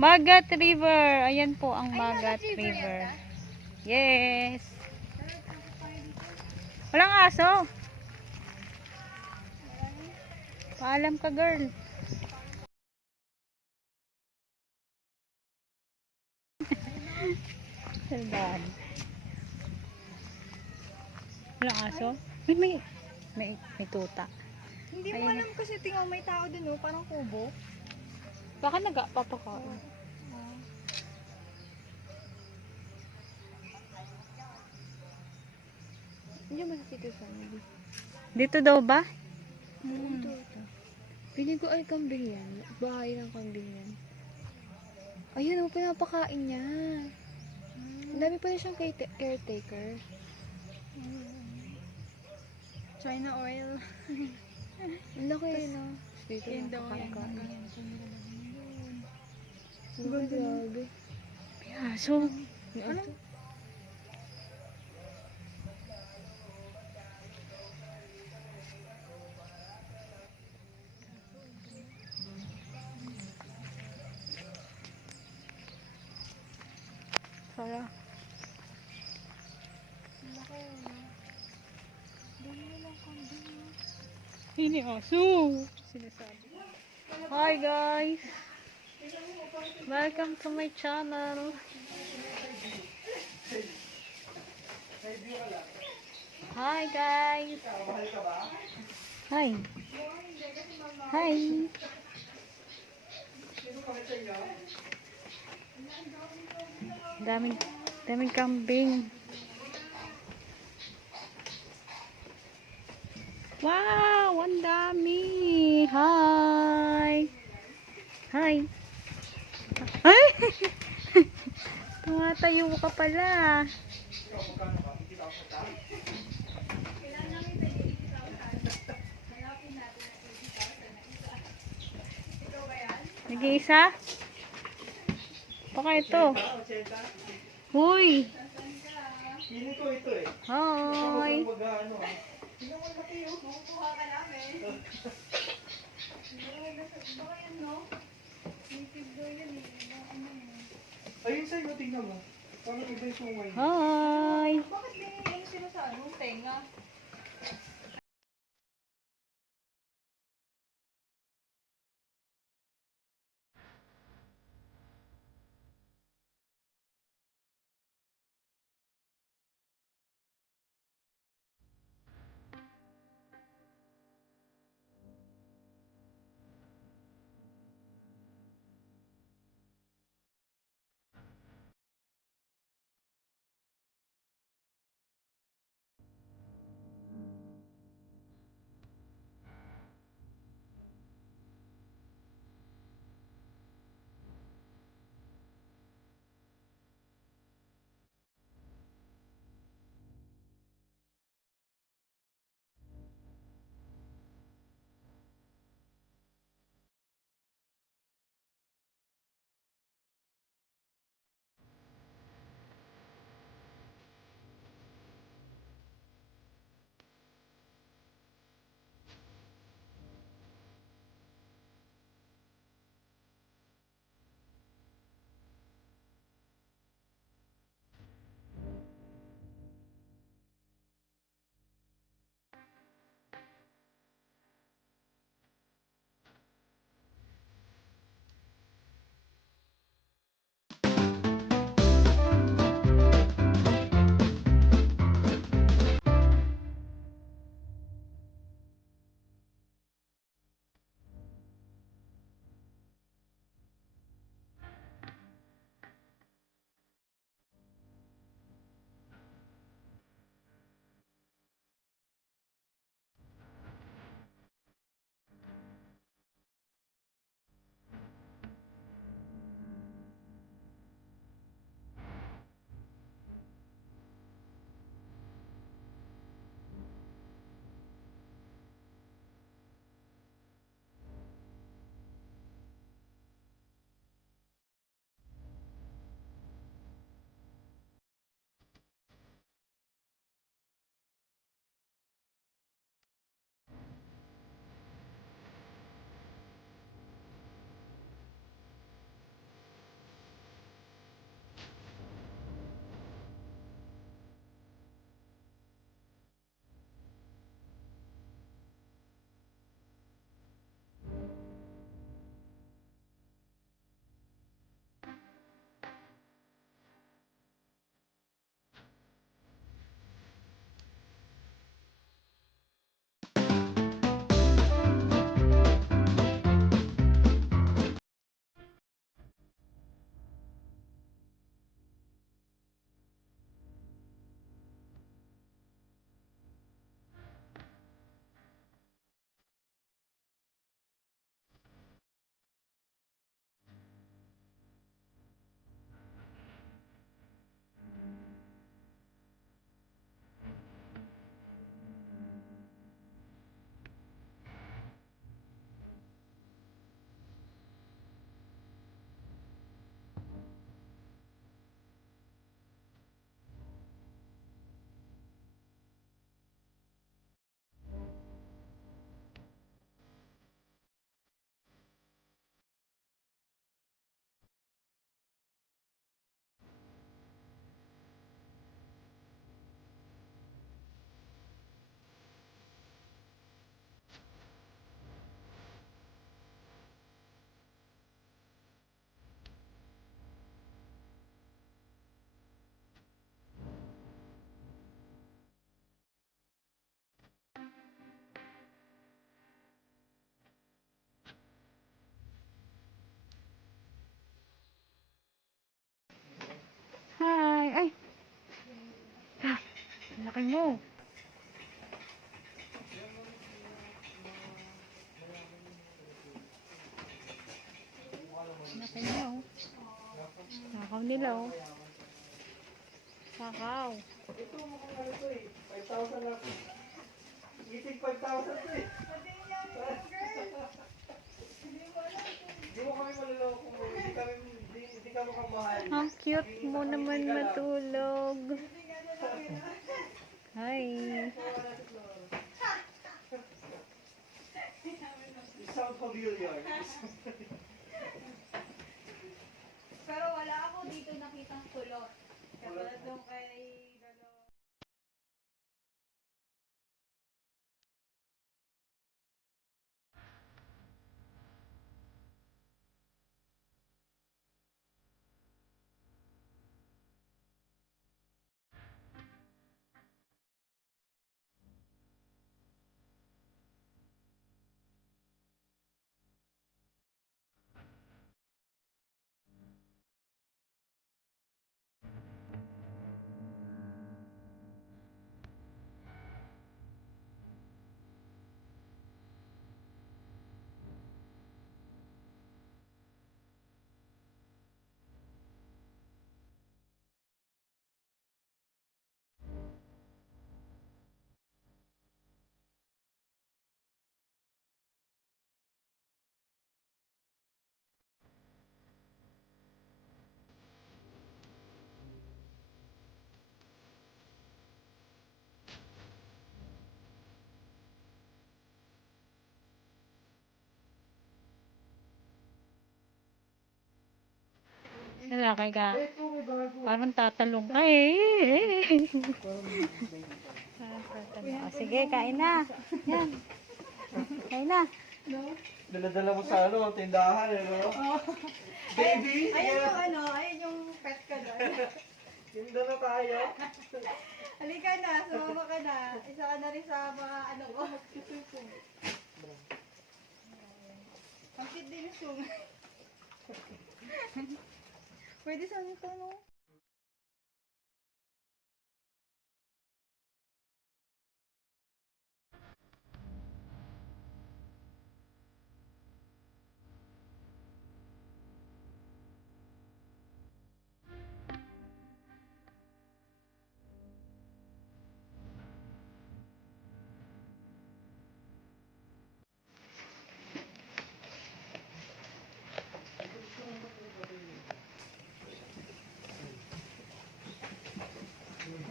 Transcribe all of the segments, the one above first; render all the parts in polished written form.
Magat River. Ayan po ang Magat River. Yes. Walang aso. Paalam ka, girl. Salbahan. Walang aso? May tuta. Hindi mo alam kasi tingnan may tao dun, oh, parang kubo. Baka nagpapakain. Hindi mo sa family. Dito daw ba? Ito. Pili ko ay kambing yan. Bahay ng kambing yan. Ayun, oh, pinapakain niya. Ang dami pala siyang caretaker. China oil. Ang laki, no? Dito yung nakakain. Grabe. Piyaso. Ano? Para. Ini aso. Sinasabi. Hi guys. Welcome to my channel. Hi guys. Hi. Hi. Daming kambing. Wow, ang dami. Hi. Hi. Ay! Tumatayo ka pala. Nag-iisa? Baka ito. Huy! Pili ko ito eh. Hi! Ayun sa'yo, tingnan mo. Parang iba yung sungay. Hi! Bakit may sila sa anong tenga? Laki mo. Laki niya, oh. Sakaw nila, oh. Sakaw. Ito, mukhang ano to eh. 5,000 lang. Itig 5,000 to eh. Hindi mo kami maluloko mo. Hindi ka mukhang mahal. Ang cute mo naman matulog. Hi. You sound familiar. Pero wala ako dito nakitang kulot. Katulad nung kay Lolo. Lalaki ka. Ito, may bago. Parang tatalong ka eh. Parang tatalong. O, sige, kain na. Yan. Kain na. Dala-dala mo sa ano, tindahan eh, no? Baby! Ayun yung ano, ayun yung pet ka doon. Tinda na tayo. Halika na, sumama ka na. Isa ka na rin sa mga ano ko. Ang cute din yung sung. Pwede sa nito, no?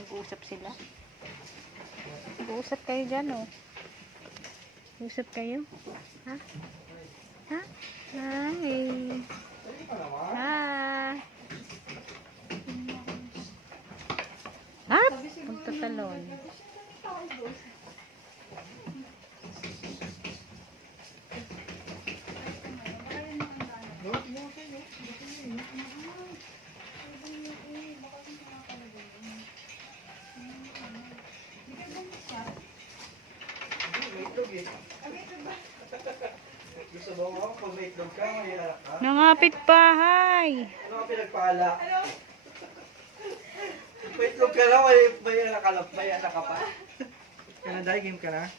Nag-uusap sila. Nag-uusap kayo dyan, oh. Nag-uusap kayo. Ha? Ha? Hi. Hi. Hap! Magtatalon. Itlog eh. Gusto mo mo, pag may itlog ka, may anak ka. Nangapit bahay. Ano ka pinagpala? May itlog ka na, may anak ka pa. Kanaday, game ka na?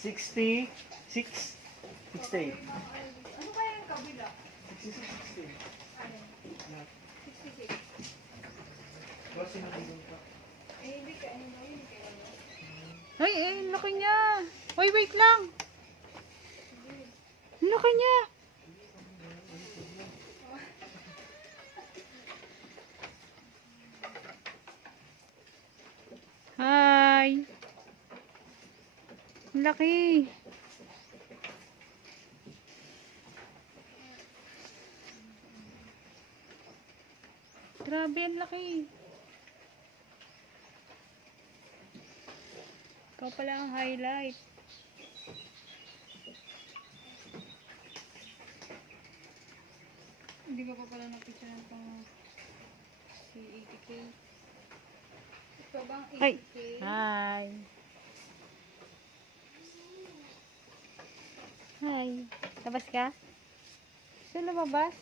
$60, 68. Ano kaya yung kabila? 66, 60. Ano? 66. Kasi nabigong ka. Eh, hindi ka, hindi ka. Ay, laki niya. Uy, wait lang. Laki niya. Hi. Laki. Grabe, ang laki. Ikaw pala ang highlight. Hindi ko pa pala napicturean pang si 80K. Ito bang 80K? Ay. Hi. Hi. Labas ka? Gusto lumabas?